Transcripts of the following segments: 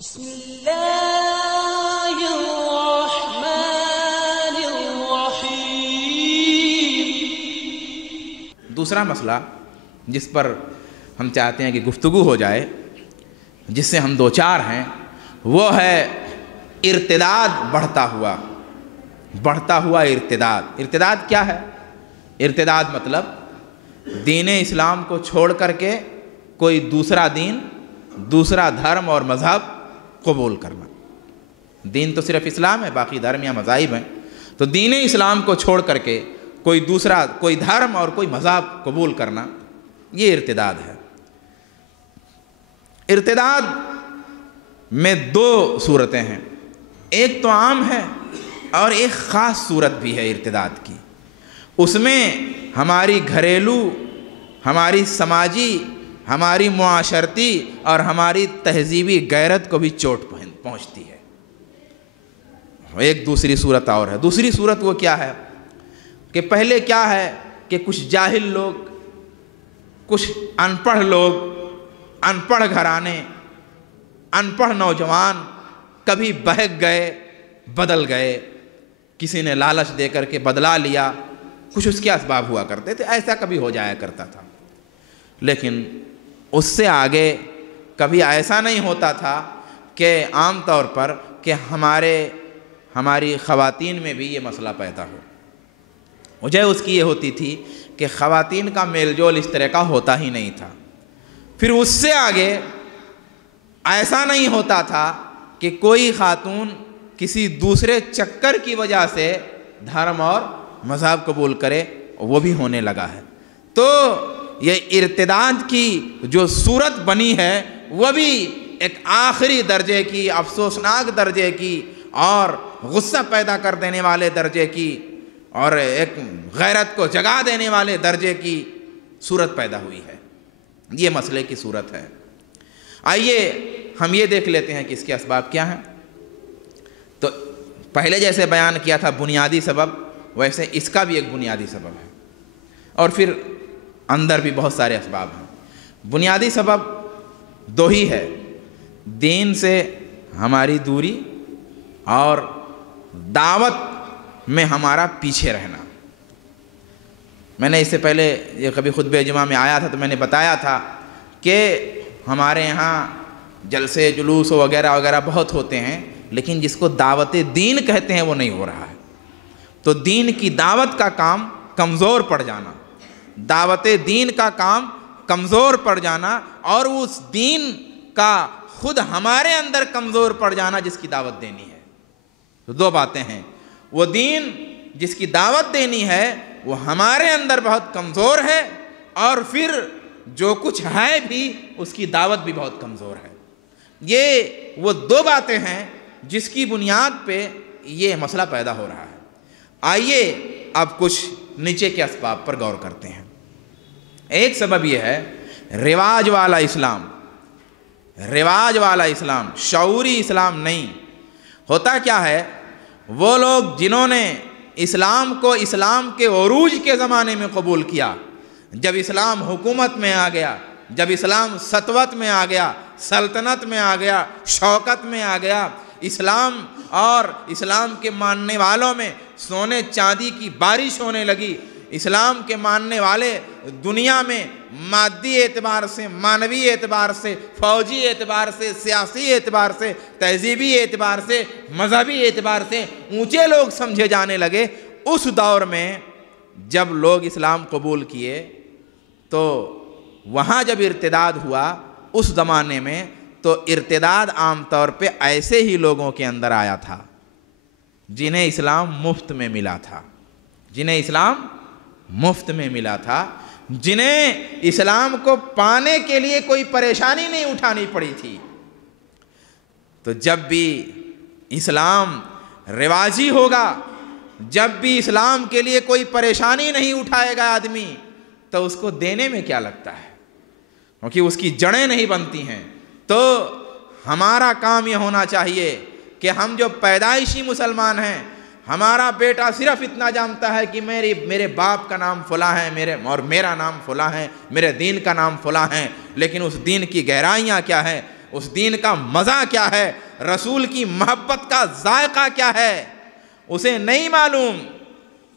بسم اللہ الرحمن الرحیم۔ دوسرا مسئلہ جس پر ہم چاہتے ہیں کہ گفتگو ہو جائے، جس سے ہم دوچار ہیں، وہ ہے ارتداد، بڑھتا ہوا ارتداد۔ ارتداد کیا ہے؟ ارتداد مطلب دین اسلام کو چھوڑ کر کے کوئی دوسرا دین، دوسرا دھرم اور مذہب قبول کرنا۔ دین تو صرف اسلام ہے، باقی دھرم یا مذاہب ہیں، تو دین اسلام کو چھوڑ کر کے کوئی دوسرا، کوئی دھرم اور کوئی مذہب قبول کرنا، یہ ارتداد ہے۔ ارتداد میں دو صورتیں ہیں، ایک تو عام ہے اور ایک خاص صورت بھی ہے ارتداد کی۔ اس میں ہماری گھریلو، ہماری سماجی، ہماری معاشرتی اور ہماری تہذیبی غیرت کو بھی چوٹ پہنچتی ہے۔ ایک دوسری صورت اور ہے۔ دوسری صورت وہ کیا ہے کہ پہلے کیا ہے کہ کچھ جاہل لوگ، کچھ ان پڑھ لوگ، ان پڑھ گھرانے، ان پڑھ نوجوان کبھی بہک گئے، بدل گئے، کسی نے لالچ دے کر کے بدلا لیا، کچھ اس کے اسباب ہوا کرتے تھے، ایسا کبھی ہو جایا کرتا تھا۔ لیکن اس سے آگے کبھی ایسا نہیں ہوتا تھا کہ عام طور پر کہ ہماری خواتین میں بھی یہ مسئلہ پیدا ہو۔ وجہ اس کی یہ ہوتی تھی کہ خواتین کا میل جول اس طرح کا ہوتا ہی نہیں تھا۔ پھر اس سے آگے ایسا نہیں ہوتا تھا کہ کوئی خاتون کسی دوسرے چکر کی وجہ سے دھرم اور مذہب قبول کرے، وہ بھی ہونے لگا ہے۔ تو یہ ارتداد کی جو صورت بنی ہے وہ بھی ایک آخری درجے کی، افسوسناک درجے کی اور غصہ پیدا کر دینے والے درجے کی اور ایک غیرت کو جگا دینے والے درجے کی صورت پیدا ہوئی ہے۔ یہ مسئلے کی صورت ہے۔ آئیے ہم یہ دیکھ لیتے ہیں کہ اس کے اسباب کیا ہیں۔ تو پہلے جیسے بیان کیا تھا بنیادی سبب، ویسے اس کا بھی ایک بنیادی سبب ہے، اور پھر اندر بھی بہت سارے اسباب ہیں۔ بنیادی سبب دو ہی ہے، دین سے ہماری دوری اور دعوت میں ہمارا پیچھے رہنا۔ میں نے اس سے پہلے یہ کبھی خطبہ جمعہ میں آیا تھا تو میں نے بتایا تھا کہ ہمارے یہاں جلسے جلوس وغیرہ وغیرہ بہت ہوتے ہیں، لیکن جس کو دعوت دین کہتے ہیں وہ نہیں ہو رہا ہے۔ تو دین کی دعوت کا کام کمزور پڑ جانا، دعوت دین کا کام کمزور پڑ جانا، اور اس دین کا خود ہمارے اندر کمزور پڑ جانا جس کی دعوت دینی ہے۔ تو دو باتیں ہیں، وہ دین جس کی دعوت دینی ہے وہ ہمارے اندر بہت کمزور ہے، اور پھر جو کچھ ہے بھی اس کی دعوت بھی بہت کمزور ہے۔ یہ وہ دو باتیں ہیں جس کی بنیاد پہ یہ مسئلہ پیدا ہو رہا ہے۔ آئیے اب کچھ نیچے کے اسباب پر غور کرتے ہیں۔ ایک سبب یہ ہے رواج والا اسلام، رواج والا اسلام، شعوری اسلام نہیں۔ ہوتا کیا ہے، وہ لوگ جنہوں نے اسلام کو اسلام کے عروج کے زمانے میں قبول کیا، جب اسلام حکومت میں آ گیا، جب اسلام سطوت میں آ گیا، سلطنت میں آ گیا، شوکت میں آ گیا، اسلام اور اسلام کے ماننے والوں میں سونے چاندی کی بارش ہونے لگی، اسلام کے ماننے والے دنیا میں مادی اعتبار سے، معنوی اعتبار سے، فوجی اعتبار سے، سیاسی اعتبار سے، تہذیبی اعتبار سے، مذہبی اعتبار سے اونچے لوگ سمجھے جانے لگے۔ اس دور میں جب لوگ اسلام قبول کیے تو وہاں جب ارتداد ہوا اس زمانے میں، تو ارتداد عام طور پہ ایسے ہی لوگوں کے اندر آیا تھا جنہیں اسلام مفت میں ملا تھا، جنہیں اسلام مفت میں ملا تھا، جنہیں اسلام کو پانے کے لیے کوئی پریشانی نہیں اٹھانی پڑی تھی۔ تو جب بھی اسلام رواجی ہوگا، جب بھی اسلام کے لیے کوئی پریشانی نہیں اٹھائے گا آدمی، تو اس کو دینے میں کیا لگتا ہے، کیونکہ اس کی جڑیں نہیں بنتی ہیں۔ تو ہمارا کام یہ ہونا چاہیے کہ ہم جو پیدائشی مسلمان ہیں، ہمارا بیٹا صرف اتنا جانتا ہے کہ میرے باپ کا نام فلاں ہے، میرا نام فلاں ہے، میرے دین کا نام فلاں ہے، لیکن اس دین کی گہرائیاں کیا ہیں، اس دین کا مزہ کیا ہے، رسول کی محبت کا ذائقہ کیا ہے، اسے نہیں معلوم۔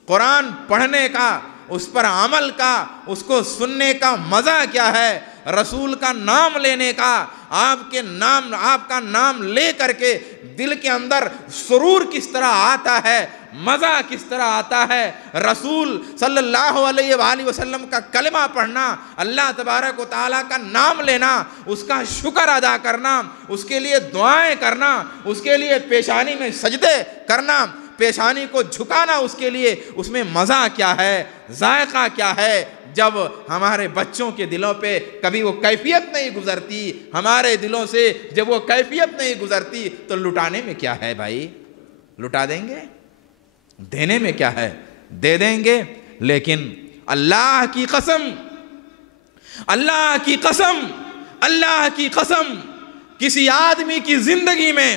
قرآن پڑھنے کا، اس پر عمل کا، اس کو سننے کا مزہ کیا ہے، رسول کا نام لینے کا، آپ کا نام لے کر کے دل کے اندر سرور کس طرح آتا ہے، مزہ کس طرح آتا ہے، رسول صلی اللہ علیہ وآلہ وسلم کا کلمہ پڑھنا، اللہ تبارک و تعالیٰ کا نام لینا، اس کا شکر ادا کرنا، اس کے لیے دعائیں کرنا، اس کے لیے پیشانی میں سجدے کرنا، پیشانی کو جھکانا اس کے لیے، اس میں مزہ کیا ہے، ذائقہ کیا ہے۔ جب ہمارے بچوں کے دلوں پہ کبھی وہ کیفیت نہیں گزرتی، ہمارے دلوں سے جب وہ کیفیت نہیں گزرتی، تو لٹانے میں کیا ہے بھائی؟ لٹا دیں گے، دینے میں کیا ہے، دے دیں گے۔ لیکن اللہ کی قسم، اللہ کی قسم، اللہ کی قسم، کسی آدمی کی زندگی میں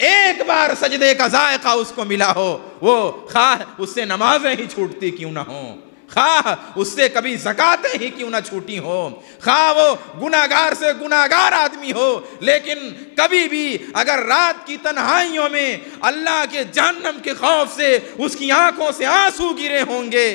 ایک بار سجدے کا ذائقہ اس کو ملا ہو، وہ خواہ اس سے نمازیں ہی چھوٹتی کیوں نہ ہوں، خواہ اس سے کبھی زکاتیں ہی کیوں نہ چھوٹی ہو، خواہ وہ گناہگار سے گناہگار آدمی ہو، لیکن کبھی بھی اگر رات کی تنہائیوں میں اللہ کے جہنم کے خوف سے اس کی آنکھوں سے آنسو گرے ہوں گے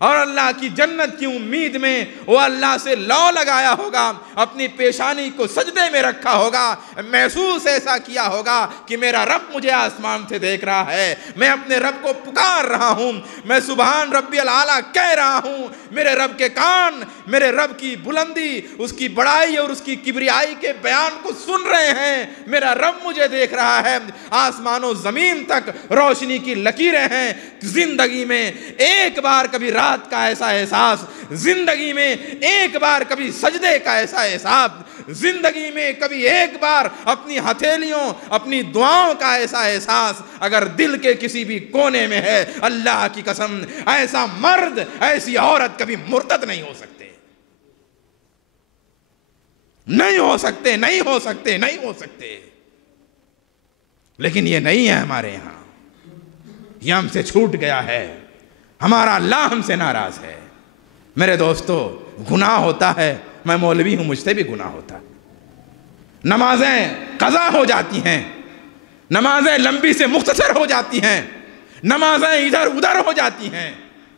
اور اللہ کی جنت کی امید میں وہ اللہ سے لو لگایا ہوگا، اپنی پیشانی کو سجدے میں رکھا ہوگا، محسوس ایسا کیا ہوگا کہ میرا رب مجھے آسمان سے دیکھ رہا ہے، میں اپنے رب کو پکار رہا ہوں، میں سبحان ربی العالیٰ کہہ رہا ہوں، میرے رب کے کان میرے رب کی بلندی، اس کی بڑائی اور اس کی کبریائی کے بیان کو سن رہے ہیں، میرا رب مجھے دیکھ رہا ہے، آسمان و زمین تک روشنی کی لکیریں ہیں۔ زندگی میں ایک بار کبھی رات کا ایسا احساس، زندگی میں ایک بار کبھی سجدے کا ایسا احساس، زندگی میں کبھی ایک بار اپنی ہتھیلیوں، اپنی دعاؤں کا ایسا احساس اگر دل کے کسی بھی کونے میں ہے، اللہ کی قسم ایسا مرد، ایسی عورت کبھی مرتد نہیں ہو سکتے، نہیں ہو سکتے، نہیں ہو سکتے، نہیں ہو سکتے۔ لیکن یہ نہیں ہے ہمارے یہاں، یہ ہم سے چھوٹ گیا ہے، ہمارا اللہ ہم سے ناراض ہے۔ میرے دوستو، گناہ ہوتا ہے، میں مولوی ہوں، مجھ سے بھی گناہ ہوتا ہے، نمازیں قضا ہو جاتی ہیں، نمازیں لمبی سے مختصر ہو جاتی ہیں، نمازیں ادھر ادھر ہو جاتی ہیں،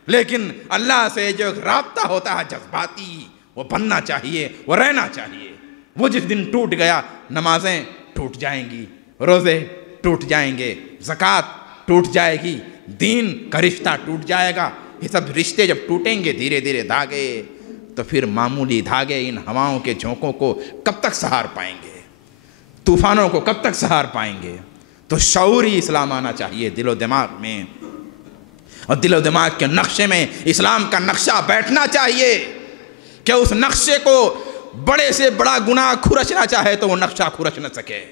لیکن اللہ سے جو ایک رابطہ ہوتا ہے جذباتی، وہ بننا چاہیے، وہ رہنا چاہیے۔ وہ جس دن ٹوٹ گیا، نمازیں ٹوٹ جائیں گی، روزے ٹوٹ جائیں گے، زکوٰۃ ٹوٹ جائے گی، دین کا رشتہ ٹوٹ جائے گا۔ یہ سب رشتے جب ٹوٹیں گے دھیرے دھیرے دھاگے، تو پھر معمولی دھاگے ان ہواؤں کے جھونکوں کو کب تک سہار پائیں گے، طوفانوں کو کب تک سہار پائیں گے؟ تو شعوری اسلام آنا چاہیے دل و دماغ میں، اور دل و دماغ کے نقشے میں اسلام کا نقشہ بیٹھنا چاہیے کہ اس نقشے کو بڑے سے بڑا گناہ کھرچنا چاہے تو وہ نقشہ کھرچ نہ سکے،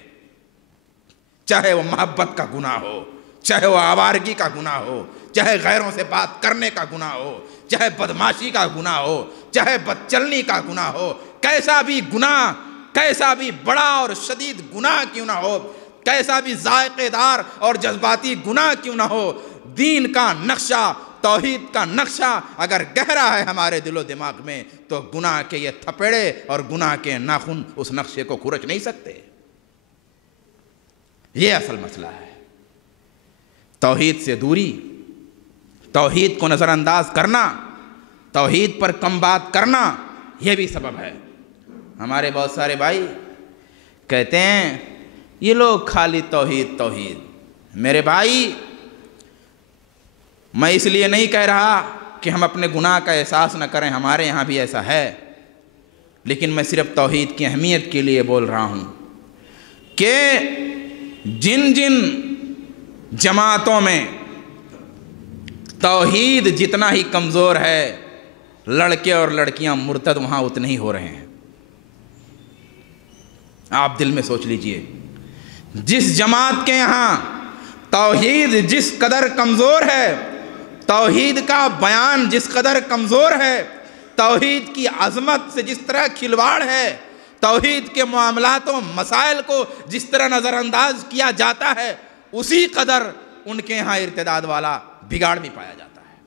چاہے وہ محبت کا گناہ ہو، چاہے وہ آوارگی کا گناہ ہو، چاہے غیروں سے بات کرنے کا گناہ ہو، چاہے بدماشی کا گناہ ہو، چاہے بدچلنی کا گناہ ہو، کیسا بھی گناہ، کیسا بھی بڑا اور شدید گناہ کیوں نہ ہو، کیسا بھی ذائقے دار اور جذباتی گناہ کیوں نہ ہو، دین کا نقشہ، توحید کا نقشہ اگر گہرا ہے ہمارے دل و دماغ میں، تو گناہ کے یہ تھپڑے اور گناہ کے ناخن اس نقشے کو کھرچ نہیں سکتے۔ یہ اصل مسئلہ ہے۔ توحید سے دوری، توحید کو نظر انداز کرنا، توحید پر کم بات کرنا، یہ بھی سبب ہے۔ ہمارے بہت سارے بھائی کہتے ہیں یہ لوگ خالی توحید توحید۔ میرے بھائی، میں اس لیے نہیں کہہ رہا کہ ہم اپنے گناہ کا احساس نہ کریں، ہمارے یہاں بھی ایسا ہے، لیکن میں صرف توحید کی اہمیت کے لیے بول رہا ہوں کہ جن جن جماعتوں میں توحید جتنا ہی کمزور ہے، لڑکے اور لڑکیاں مرتد وہاں اتنے ہی ہو رہے ہیں۔ آپ دل میں سوچ لیجئے، جس جماعت کے یہاں توحید جس قدر کمزور ہے، توحید کا بیان جس قدر کمزور ہے، توحید کی عظمت سے جس طرح کھلواڑ ہے، توحید کے معاملات و مسائل کو جس طرح نظر انداز کیا جاتا ہے، اسی قدر ان کے یہاں ارتداد والا بگاڑ بھی پایا جاتا ہے۔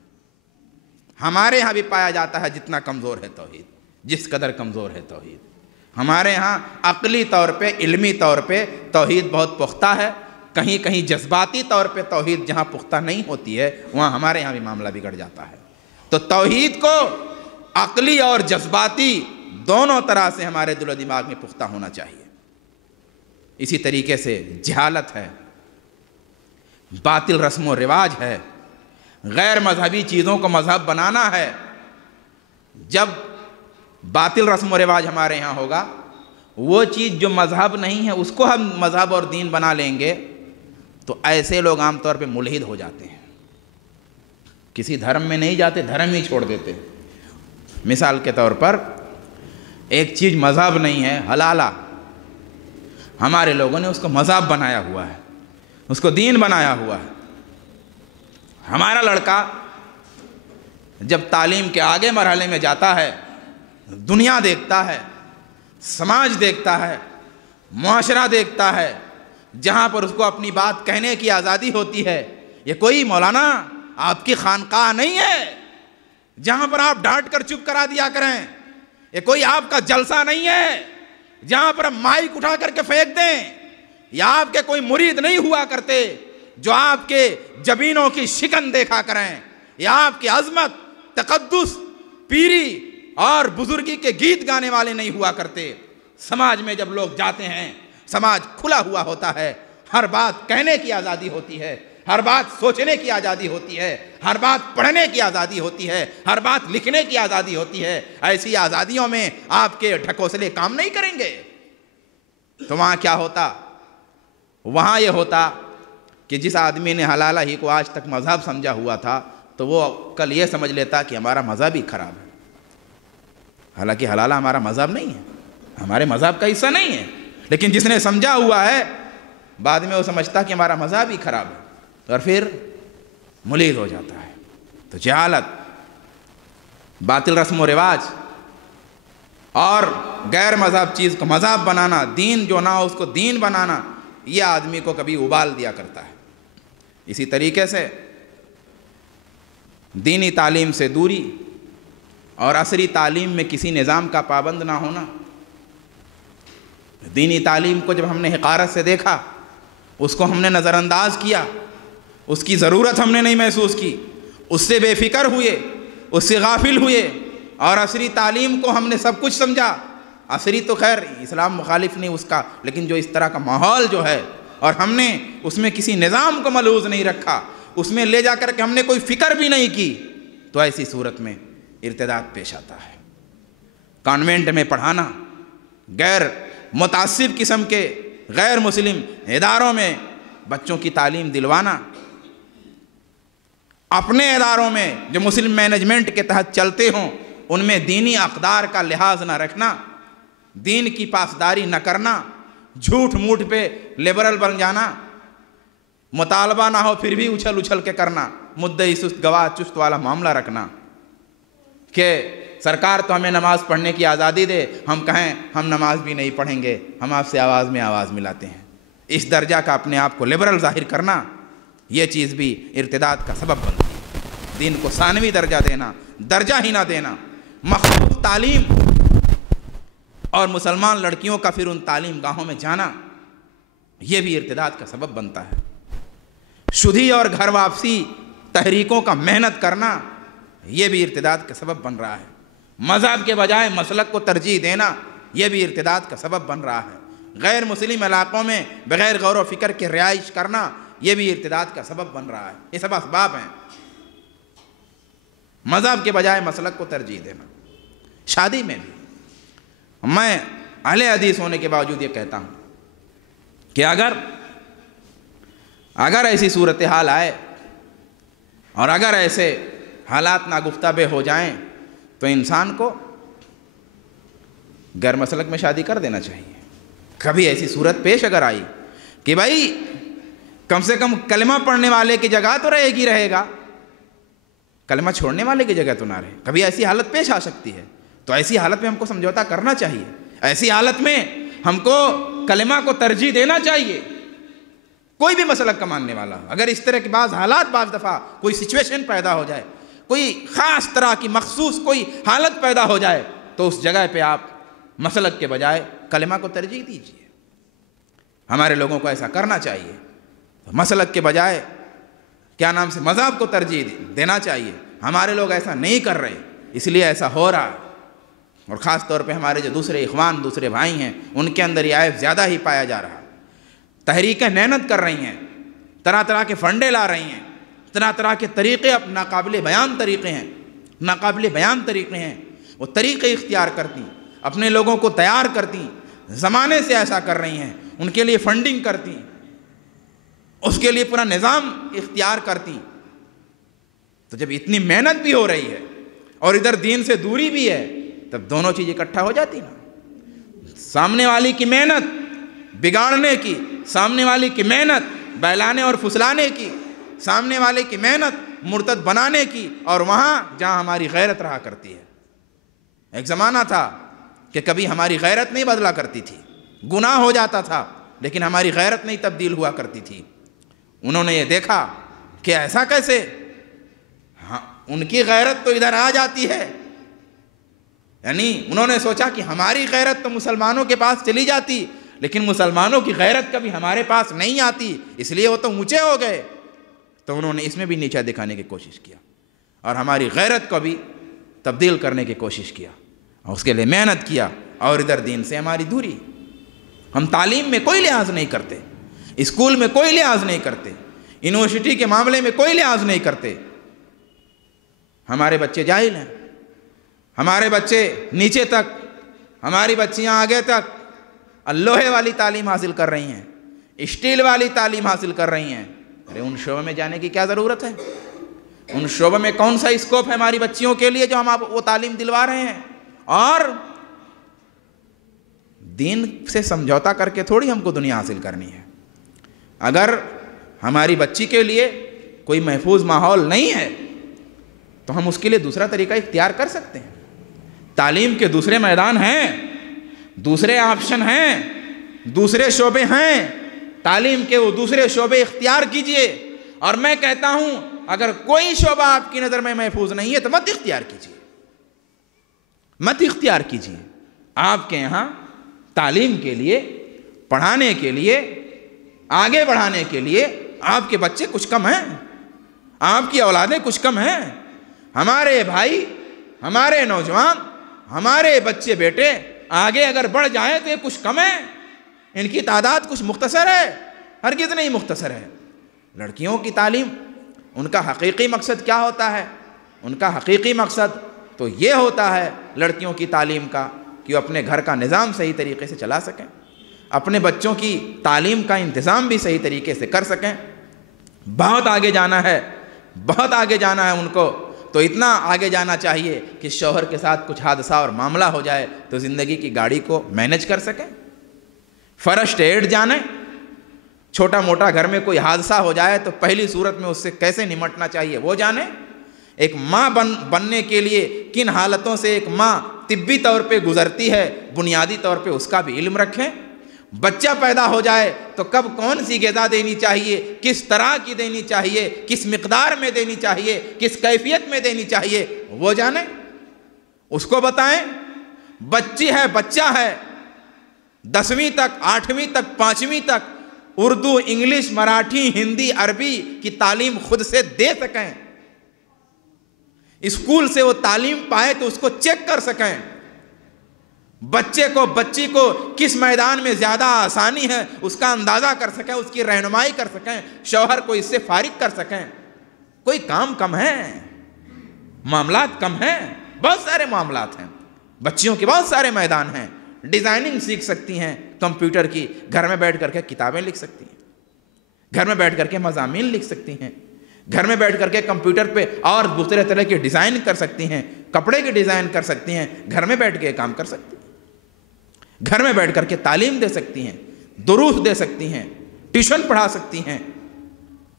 ہمارے یہاں بھی پایا جاتا ہے جتنا کمزور ہے توحید، جس قدر کمزور ہے توحید۔ ہمارے ہاں عقلی طور پہ، علمی طور پہ توحید بہت پختہ ہے، کہیں کہیں جذباتی طور پہ توحید جہاں پختہ نہیں ہوتی ہے وہاں ہمارے ہاں بھی معاملہ بگڑ جاتا ہے۔ تو توحید کو عقلی اور جذباتی دونوں طرح سے ہمارے دل و دماغ میں پختہ ہونا چاہیے۔ اسی طریقے سے جہالت ہے، باطل رسم و رواج ہے، غیر مذہبی چیزوں کو مذہب بنانا ہے۔ جب باطل رسم و رواج ہمارے یہاں ہوگا، وہ چیز جو مذہب نہیں ہے اس کو ہم مذہب اور دین بنا لیں گے، تو ایسے لوگ عام طور پہ ملحد ہو جاتے ہیں، کسی دھرم میں نہیں جاتے، دھرم ہی چھوڑ دیتے۔ مثال کے طور پر ایک چیز مذہب نہیں ہے، حلالہ، ہمارے لوگوں نے اس کو مذہب بنایا ہوا ہے، اس کو دین بنایا ہوا ہے۔ ہمارا لڑکا جب تعلیم کے آگے مرحلے میں جاتا ہے، دنیا دیکھتا ہے، سماج دیکھتا ہے، معاشرہ دیکھتا ہے، جہاں پر اس کو اپنی بات کہنے کی آزادی ہوتی ہے۔ یہ کوئی مولانا آپ کی خانقاہ نہیں ہے جہاں پر آپ ڈانٹ کر چپ کرا دیا کریں، یہ کوئی آپ کا جلسہ نہیں ہے جہاں پر مائک اٹھا کر کے پھینک دیں، یا آپ کے کوئی مرید نہیں ہوا کرتے جو آپ کے جبینوں کی شکن دیکھا کریں، یا آپ کی عظمت، تقدس، پیری اور بزرگی کے گیت گانے والے نہیں ہوا کرتے۔ سماج میں جب لوگ جاتے ہیں، سماج کھلا ہوا ہوتا ہے، ہر بات کہنے کی آزادی ہوتی ہے، ہر بات سوچنے کی آزادی ہوتی ہے، ہر بات پڑھنے کی آزادی ہوتی ہے، ہر بات لکھنے کی آزادی ہوتی ہے۔ ایسی آزادیوں میں آپ کے ڈھکوسلے کام نہیں کریں گے۔ تو وہاں کیا ہوتا؟ وہاں یہ ہوتا کہ جس آدمی نے حلالہ ہی کو آج تک مذہب سمجھا ہوا تھا، تو وہ کل یہ سمجھ لیتا کہ ہمارا مذہب ہی خراب ہے، حالانکہ حلالہ ہمارا مذہب نہیں ہے، ہمارے مذہب کا حصہ نہیں ہے۔ لیکن جس نے سمجھا ہوا ہے، بعد میں وہ سمجھتا کہ ہمارا مذہب ہی خراب ہے، اور پھر ملحد ہو جاتا ہے۔ تو جہالت، باطل رسم و رواج اور غیر مذہب چیز کو مذہب بنانا، دین جو نہ ہو اس کو دین بنانا، یہ آدمی کو کبھی ابال دیا کرتا ہے۔ اسی طریقے سے دینی تعلیم سے دوری اور عصری تعلیم میں کسی نظام کا پابند نہ ہونا۔ دینی تعلیم کو جب ہم نے حقارت سے دیکھا، اس کو ہم نے نظر انداز کیا، اس کی ضرورت ہم نے نہیں محسوس کی، اس سے بے فکر ہوئے، اس سے غافل ہوئے، اور عصری تعلیم کو ہم نے سب کچھ سمجھا۔ عصری تو خیر اسلام مخالف نہیں اس کا، لیکن جو اس طرح کا ماحول جو ہے، اور ہم نے اس میں کسی نظام کو ملحوظ نہیں رکھا، اس میں لے جا کر کے ہم نے کوئی فکر بھی نہیں کی، تو ایسی صورت میں ارتداد پیش آتا ہے۔ کانوینٹ میں پڑھانا، غیر متعصب قسم کے غیر مسلم اداروں میں بچوں کی تعلیم دلوانا، اپنے اداروں میں جو مسلم مینجمنٹ کے تحت چلتے ہوں ان میں دینی اقدار کا لحاظ نہ رکھنا، دین کی پاسداری نہ کرنا، جھوٹ موٹ پہ لبرل بن جانا، مطالبہ نہ ہو پھر بھی اچھل اچھل کے کرنا، مدعی سست گواہ چست والا معاملہ رکھنا کہ سرکار تو ہمیں نماز پڑھنے کی آزادی دے، ہم کہیں ہم نماز بھی نہیں پڑھیں گے، ہم آپ سے آواز میں آواز ملاتے ہیں۔ اس درجہ کا اپنے آپ کو لبرل ظاہر کرنا، یہ چیز بھی ارتداد کا سبب بنتی ہے۔ دین کو ثانوی درجہ دینا، درجہ ہی نہ دینا، مخلوط تعلیم اور مسلمان لڑکیوں کا پھر ان تعلیم گاہوں میں جانا، یہ بھی ارتداد کا سبب بنتا ہے۔ شدھی اور گھر واپسی تحریکوں کا محنت کرنا، یہ بھی ارتداد کا سبب بن رہا ہے۔ مذہب کے بجائے مسلک کو ترجیح دینا، یہ بھی ارتداد کا سبب بن رہا ہے۔ غیر مسلم علاقوں میں بغیر غور و فکر کے رہائش کرنا، یہ بھی ارتداد کا سبب بن رہا ہے۔ یہ سب اسباب ہیں۔ مذہب کے بجائے مسلک کو ترجیح دینا۔ شادی میں بھی میں اہل حدیث ہونے کے باوجود یہ کہتا ہوں کہ اگر ایسی صورتحال آئے اور اگر ایسے حالات ناگفتہ بے ہو جائیں تو انسان کو غیر مسلک میں شادی کر دینا چاہیے۔ کبھی ایسی صورت پیش اگر آئی کہ بھائی کم سے کم کلمہ پڑھنے والے کی جگہ تو رہے گا، کلمہ چھوڑنے والے کی جگہ تو نہ رہے، کبھی ایسی حالت پیش آ سکتی ہے، تو ایسی حالت میں ہم کو سمجھوتا کرنا چاہیے۔ ایسی حالت میں ہم کو کلمہ کو ترجیح دینا چاہیے۔ کوئی بھی مسلک کا ماننے والا، اگر اس طرح کے بعض دفعہ کوئی سچویشن پیدا ہو جائے، کوئی خاص طرح کی مخصوص کوئی حالت پیدا ہو جائے، تو اس جگہ پہ آپ مسلک کے بجائے کلمہ کو ترجیح دیجیے. ہمارے لوگوں کو ایسا کرنا چاہیے. مسلک کے بجائے مذہب کو ترجیح دینا چاہیے. ہمارے لوگ ایسا نہیں کر رہے، اس لیے ایسا ہو رہا ہے. اور خاص طور پہ ہمارے جو دوسرے اخوان، دوسرے بھائی ہیں، ان کے اندر یہ عیب زیادہ ہی پایا جا رہا ہے. تحریکیں محنت کر رہی ہیں، طرح طرح کے فنڈے لا رہی ہیں، طرح طرح کے طریقے، ناقابل بیان طریقے ہیں. وہ طریقے اختیار کرتی، اپنے لوگوں کو تیار کرتی، زمانے سے ایسا کر رہی ہیں، ان کے لیے فنڈنگ کرتی، اس کے لیے پورا نظام اختیار کرتی. تو جب اتنی محنت بھی ہو رہی ہے اور ادھر دین سے دوری بھی ہے، تب دونوں چیز اکٹھا ہو جاتی نا. سامنے والی کی محنت بگاڑنے کی، سامنے والی کی محنت بہلانے اور پھسلانے کی، سامنے والے کی محنت مرتد بنانے کی، اور وہاں جہاں ہماری غیرت رہا کرتی ہے. ایک زمانہ تھا کہ کبھی ہماری غیرت نہیں بدلا کرتی تھی، گناہ ہو جاتا تھا لیکن ہماری غیرت نہیں تبدیل ہوا کرتی تھی. انہوں نے یہ دیکھا کہ ایسا کیسے، ہاں ان کی غیرت تو ادھر آ جاتی ہے. یعنی انہوں نے سوچا کہ ہماری غیرت تو مسلمانوں کے پاس چلی جاتی، لیکن مسلمانوں کی غیرت کبھی ہمارے پاس نہیں آتی، اس لیے وہ تو اونچے ہو گئے. تو انہوں نے اس میں بھی نیچا دکھانے کی کوشش کیا اور ہماری غیرت کو بھی تبدیل کرنے کی کوشش کیا اور اس کے لیے محنت کیا. اور ادھر دین سے ہماری دوری. ہم تعلیم میں کوئی لحاظ نہیں کرتے، اسکول میں کوئی لحاظ نہیں کرتے، یونیورسٹی کے معاملے میں کوئی لحاظ نہیں کرتے. ہمارے بچے جاہل ہیں، ہمارے بچے نیچے تک، ہماری بچیاں آگے تک لوہے والی تعلیم حاصل کر رہی ہیں، اسٹیل والی تعلیم حاصل کر رہی ہیں. ارے ان شعبوں میں جانے کی کیا ضرورت ہے؟ ان شعبوں میں کون سا اسکوپ ہے ہماری بچیوں کے لیے جو ہم آپ وہ تعلیم دلوا رہے ہیں؟ اور دین سے سمجھوتا کر کے تھوڑی ہم کو دنیا حاصل کرنی ہے. اگر ہماری بچی کے لیے کوئی محفوظ ماحول نہیں ہے تو ہم اس کے لیے دوسرا طریقہ اختیار کر سکتے ہیں. تعلیم کے دوسرے میدان ہیں، دوسرے آپشن ہیں، دوسرے شعبے ہیں. تعلیم کے وہ دوسرے شعبے اختیار کیجئے. اور میں کہتا ہوں اگر کوئی شعبہ آپ کی نظر میں محفوظ نہیں ہے تو مت اختیار کیجئے، مت اختیار کیجئے. آپ کے یہاں تعلیم کے لیے، پڑھانے کے لیے، آگے بڑھانے کے لیے آپ کے بچے کچھ کم ہیں، آپ کی اولادیں کچھ کم ہیں. ہمارے بھائی، ہمارے نوجوان، ہمارے بچے بیٹے آگے اگر بڑھ جائیں تو یہ کچھ کم ہے. ان کی تعداد کچھ مختصر ہے، ہرگز نہیں مختصر ہے. لڑکیوں کی تعلیم، ان کا حقیقی مقصد کیا ہوتا ہے؟ ان کا حقیقی مقصد تو یہ ہوتا ہے لڑکیوں کی تعلیم کا کہ وہ اپنے گھر کا نظام صحیح طریقے سے چلا سکیں، اپنے بچوں کی تعلیم کا انتظام بھی صحیح طریقے سے کر سکیں. بہت آگے جانا ہے، بہت آگے جانا ہے ان کو. تو اتنا آگے جانا چاہیے کہ شوہر کے ساتھ کچھ حادثہ اور معاملہ ہو جائے تو زندگی کی گاڑی کو مینج کر سکیں، فرسٹ ایڈ جانیں. چھوٹا موٹا گھر میں کوئی حادثہ ہو جائے تو پہلی صورت میں اس سے کیسے نمٹنا چاہیے وہ جانیں. ایک ماں بننے کے لیے کن حالتوں سے ایک ماں طبی طور پہ گزرتی ہے، بنیادی طور پہ اس کا بھی علم رکھیں. بچہ پیدا ہو جائے تو کب کون سی غذا دینی چاہیے، کس طرح کی دینی چاہیے، کس مقدار میں دینی چاہیے، کس کیفیت میں دینی چاہیے وہ جانیں، اس کو بتائیں. بچی ہے، بچہ ہے، 10ویں تک، 8ویں تک، 5ویں تک اردو، انگلش، مراٹھی، ہندی، عربی کی تعلیم خود سے دے سکیں. اسکول سے وہ تعلیم پائے تو اس کو چیک کر سکیں. بچے کو، بچی کو کس میدان میں زیادہ آسانی ہے اس کا اندازہ کر سکیں، اس کی رہنمائی کر سکیں، شوہر کو اس سے فارغ کر سکیں. کوئی کام کم ہے؟ معاملات کم ہیں؟ بہت سارے معاملات ہیں. بچیوں کے بہت سارے میدان ہیں. ڈیزائننگ سیکھ سکتی ہیں کمپیوٹر کی، گھر میں بیٹھ کر کے کتابیں لکھ سکتی ہیں، گھر میں بیٹھ کر کے مضامین لکھ سکتی ہیں، گھر میں بیٹھ کر کے کمپیوٹر پہ اور دوسرے طرح کی ڈیزائن کر سکتی ہیں، کپڑے کی ڈیزائن کر سکتی ہیں، گھر میں بیٹھ کے کام کر سکتی ہیں، گھر میں بیٹھ کر کے تعلیم دے سکتی ہیں، دروس دے سکتی ہیں، ٹیوشن پڑھا سکتی ہیں،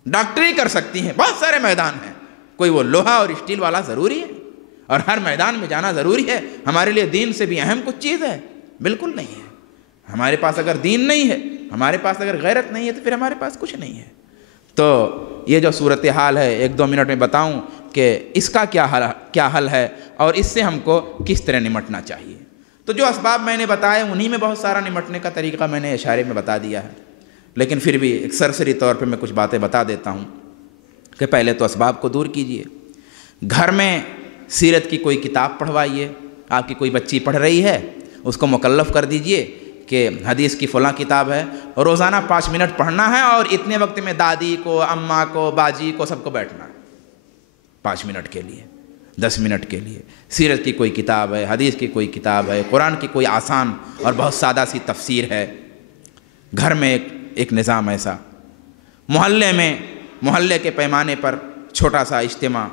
ڈاکٹری کر سکتی ہیں. بہت سارے میدان ہیں. کوئی وہ لوہا اور اسٹیل والا ضروری ہے اور ہر میدان میں جانا ضروری ہے؟ ہمارے لیے دین سے بھی اہم کچھ چیز ہے؟ بالکل نہیں ہے. ہمارے پاس اگر دین نہیں ہے، ہمارے پاس اگر غیرت نہیں ہے تو پھر ہمارے پاس کچھ نہیں ہے. تو یہ جو صورتحال ہے 1-2 منٹ میں بتاؤں کہ اس کا کیا حل ہے اور اس سے ہم کو کس طرح نمٹنا چاہیے. تو جو اسباب میں نے بتائے انہی میں بہت سارا نمٹنے کا طریقہ میں نے اشارے میں بتا دیا ہے، لیکن پھر بھی ایک سرسری طور پہ میں کچھ باتیں بتا دیتا ہوں کہ پہلے تو اسباب کو دور کیجئے، گھر میں سیرت کی کوئی کتاب پڑھوائیے، آپ کی کوئی بچی پڑھ رہی ہے اس کو مکلف کر دیجئے کہ حدیث کی فلاں کتاب ہے، روزانہ 5 منٹ پڑھنا ہے اور اتنے وقت میں دادی کو، اماں کو، باجی کو، سب کو بیٹھنا ہے 5 منٹ کے لیے، 10 منٹ کے لیے۔ سیرت کی کوئی کتاب ہے، حدیث کی کوئی کتاب ہے، قرآن کی کوئی آسان اور بہت سادہ سی تفسیر ہے، گھر میں ایک نظام ایسا۔ محلے میں، محلے کے پیمانے پر چھوٹا سا اجتماع،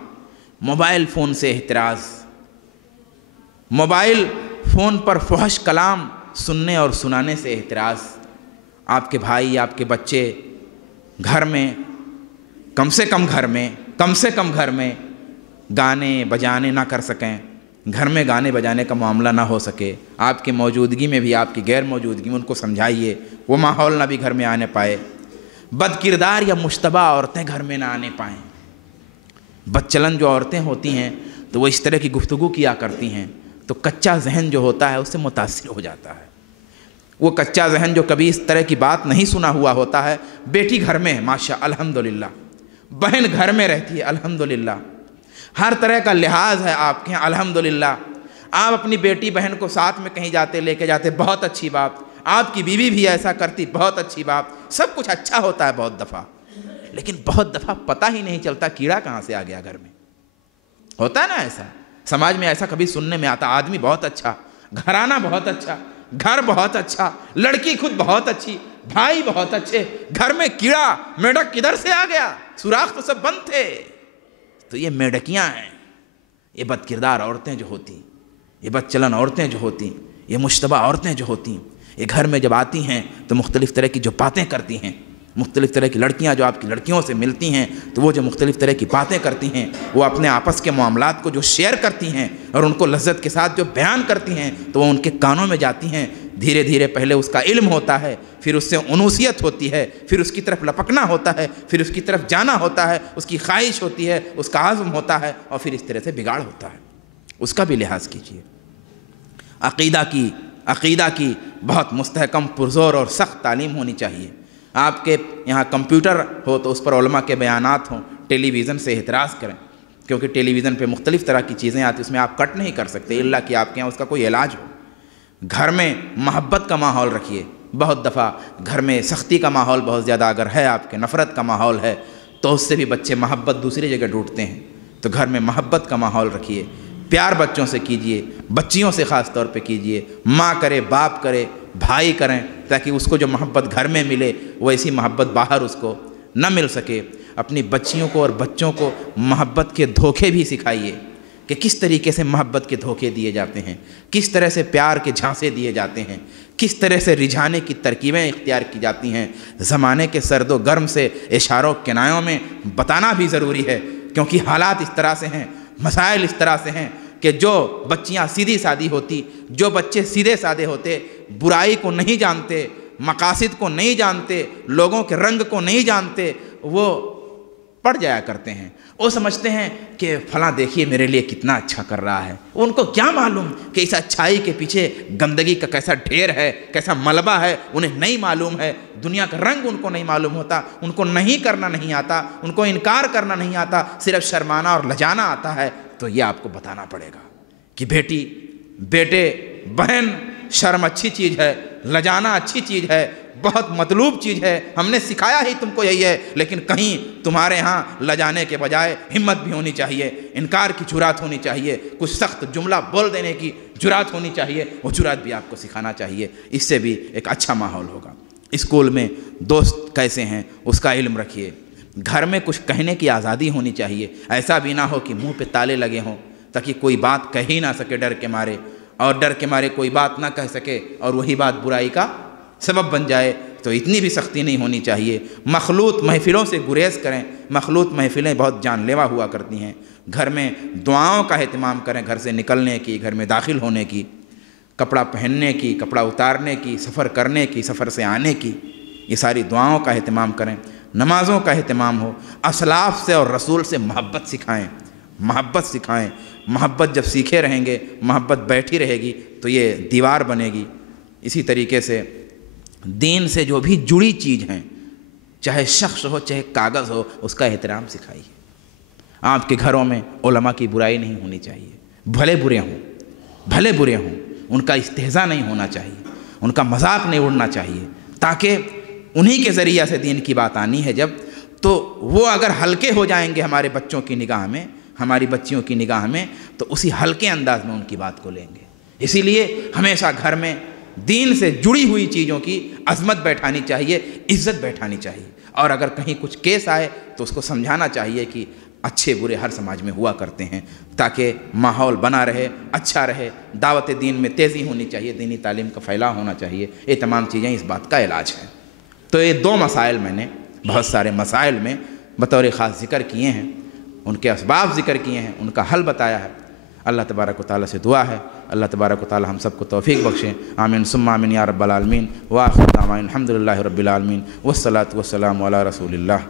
موبائل فون سے احتراز، موبائل فون پر فحش کلام سننے اور سنانے سے احتراز۔ آپ کے بھائی، آپ کے بچے گھر میں کم سے کم گھر میں گانے بجانے نہ کر سکیں، گھر میں گانے بجانے کا معاملہ نہ ہو سکے، آپ کی موجودگی میں بھی، آپ کی غیر موجودگی میں ان کو سمجھائیے، وہ ماحول نہ بھی گھر میں آنے پائے۔ بد کردار یا مشتبہ عورتیں گھر میں نہ آنے پائیں۔ بدچلن جو عورتیں ہوتی ہیں تو وہ اس طرح کی گفتگو کیا کرتی ہیں تو کچا ذہن جو ہوتا ہے اس سے متاثر ہو جاتا ہے۔ وہ کچا ذہن جو کبھی اس طرح کی بات نہیں سنا ہوا ہوتا ہے، بیٹی گھر میں ہے ماشاء الحمدللہ، بہن گھر میں رہتی ہے الحمدللہ، ہر طرح کا لحاظ ہے آپ کے یہاں الحمدللہ، آپ اپنی بیٹی بہن کو ساتھ میں کہیں جاتے لے کے جاتے، بہت اچھی بات، آپ کی بیوی بھی ایسا کرتی، بہت اچھی بات، سب کچھ اچھا ہوتا ہے بہت دفعہ، لیکن بہت دفعہ پتہ ہی نہیں چلتا کیڑا کہاں سے آ گیا گھر میں۔ ہوتا ہے نا ایسا، سماج میں ایسا کبھی سننے میں آتا، آدمی بہت اچھا، گھرانہ بہت اچھا، گھر بہت اچھا، لڑکی خود بہت اچھی، بھائی بہت اچھے، گھر میں کیڑا میڈک کدھر سے آ گیا، سوراخ تو سب بند تھے۔ تو یہ میڈکیاں ہیں، یہ بد کردار عورتیں جو ہوتی، یہ بد چلن عورتیں جو ہوتی، یہ مشتبہ عورتیں جو ہوتی، یہ گھر میں جب آتی ہیں تو مختلف طرح کی جو باتیں کرتی ہیں، مختلف طرح کی لڑکیاں جو آپ کی لڑکیوں سے ملتی ہیں تو وہ جو مختلف طرح کی باتیں کرتی ہیں، وہ اپنے آپس کے معاملات کو جو شیئر کرتی ہیں اور ان کو لذت کے ساتھ جو بیان کرتی ہیں تو وہ ان کے کانوں میں جاتی ہیں، دھیرے دھیرے پہلے اس کا علم ہوتا ہے، پھر اس سے انوثیت ہوتی ہے، پھر اس کی طرف لپکنا ہوتا ہے، پھر اس کی طرف جانا ہوتا ہے، اس کی خواہش ہوتی ہے، اس کا عزم ہوتا ہے، اور پھر اس طرح سے بگاڑ ہوتا ہے۔ اس کا بھی لحاظ کیجیے۔ عقیدہ کی بہت مستحکم، پرزور اور سخت تعلیم ہونی چاہیے۔ آپ کے یہاں کمپیوٹر ہو تو اس پر علماء کے بیانات ہوں، ٹیلی ویژن سے احتراز کریں، کیونکہ ٹیلی ویژن پہ مختلف طرح کی چیزیں آتی، اس میں آپ کٹ نہیں کر سکتے الا کہ آپ کے یہاں اس کا کوئی علاج ہو۔ گھر میں محبت کا ماحول رکھیے۔ بہت دفعہ گھر میں سختی کا ماحول بہت زیادہ اگر ہے، آپ کے نفرت کا ماحول ہے تو اس سے بھی بچے محبت دوسری جگہ ڈھونڈتے ہیں، تو گھر میں محبت کا ماحول رکھیے، پیار بچوں سے کیجیے، بچیوں سے خاص طور پہ کیجیے، ماں کرے، باپ کرے، بھائی کریں، تاکہ اس کو جو محبت گھر میں ملے وہ ایسی محبت باہر اس کو نہ مل سکے۔ اپنی بچیوں کو اور بچوں کو محبت کے دھوکے بھی سکھائیے کہ کس طریقے سے محبت کے دھوکے دیے جاتے ہیں، کس طرح سے پیار کے جھانسے دیے جاتے ہیں، کس طرح سے رجھانے کی ترکیبیں اختیار کی جاتی ہیں۔ زمانے کے سرد و گرم سے اشاروں کنایوں میں بتانا بھی ضروری ہے، کیونکہ حالات اس طرح سے ہیں، مسائل اس طرح سے ہیں کہ جو بچیاں سیدھی سادی ہوتی، جو بچے سیدھے سادے ہوتے، برائی کو نہیں جانتے، مقاصد کو نہیں جانتے، لوگوں کے رنگ کو نہیں جانتے، وہ پڑ جایا کرتے ہیں۔ وہ سمجھتے ہیں کہ فلاں دیکھیے میرے لیے کتنا اچھا کر رہا ہے، ان کو کیا معلوم کہ اس اچھائی کے پیچھے گندگی کا کیسا ڈھیر ہے، کیسا ملبہ ہے، انہیں نہیں معلوم ہے۔ دنیا کا رنگ ان کو نہیں معلوم ہوتا، ان کو نہیں کرنا نہیں آتا، ان کو انکار کرنا نہیں آتا، صرف شرمانا اور لجانا آتا ہے۔ تو یہ آپ کو بتانا پڑے گا کہ بیٹی، بیٹے، بہن، شرم اچھی چیز ہے، لجانا اچھی چیز ہے، بہت مطلوب چیز ہے، ہم نے سکھایا ہی تم کو یہی ہے، لیکن کہیں تمہارے ہاں لجانے کے بجائے ہمت بھی ہونی چاہیے، انکار کی جرات ہونی چاہیے، کچھ سخت جملہ بول دینے کی جرات ہونی چاہیے، وہ جرات بھی آپ کو سکھانا چاہیے۔ اس سے بھی ایک اچھا ماحول ہوگا۔ اسکول میں دوست کیسے ہیں اس کا علم رکھیے۔ گھر میں کچھ کہنے کی آزادی ہونی چاہیے، ایسا بھی نہ ہو کہ منہ پہ تالے لگے ہوں تاکہ کوئی بات کہہ ہی نہ سکے ڈر کے مارے، اور ڈر کے مارے کوئی بات نہ کہہ سکے اور وہی بات برائی کا سبب بن جائے، تو اتنی بھی سختی نہیں ہونی چاہیے۔ مخلوط محفلوں سے گریز کریں، مخلوط محفلیں بہت جان لیوا ہوا کرتی ہیں۔ گھر میں دعاؤں کا اہتمام کریں، گھر سے نکلنے کی، گھر میں داخل ہونے کی، کپڑا پہننے کی، کپڑا اتارنے کی، سفر کرنے کی، سفر سے آنے کی، یہ ساری دعاؤں کا اہتمام کریں۔ نمازوں کا اہتمام ہو، اسلاف سے اور رسول سے محبت سکھائیں، محبت سکھائیں. محبت جب سیکھے رہیں گے, محبت بیٹھی رہے گی تو یہ دیوار بنے گی. اسی طریقے سے دین سے جو بھی جڑی چیز ہیں, چاہے شخص ہو چاہے کاغذ ہو, اس کا احترام سکھائیے. آپ کے گھروں میں علماء کی برائی نہیں ہونی چاہیے, بھلے برے ہوں, ان کا استہزاء نہیں ہونا چاہیے, ان کا مذاق نہیں اڑنا چاہیے, تاکہ انہی کے ذریعہ سے دین کی بات آنی ہے جب, تو وہ اگر ہلکے ہو جائیں گے ہمارے بچوں کی نگاہ میں, ہماری بچیوں کی نگاہ میں, تو اسی ہلکے انداز میں ان کی بات کو لیں گے. اسی لیے ہمیشہ گھر میں دین سے جڑی ہوئی چیزوں کی عظمت بیٹھانی چاہیے, عزت بیٹھانی چاہیے. اور اگر کہیں کچھ کیس آئے تو اس کو سمجھانا چاہیے کہ اچھے برے ہر سماج میں ہوا کرتے ہیں, تاکہ ماحول بنا رہے, اچھا رہے. دعوت دین میں تیزی ہونی چاہیے, دینی تعلیم کا پھیلاؤ ہونا چاہیے. یہ تمام چیزیں اس بات کا علاج ہے. تو یہ 2 مسائل میں نے بہت سارے مسائل میں بطور خاص ذکر کیے ہیں, ان کے اسباب ذکر کیے ہیں, ان کا حل بتایا ہے. اللہ تبارک و تعالیٰ سے دعا ہے اللہ تبارک و تعالیٰ ہم سب کو توفیق بخشیں. آمین ثم آمین یا رب العالمین. وآخر دعوانا الحمد للہ رب العالمین. والصلاۃ والسلام علی رسول اللہ.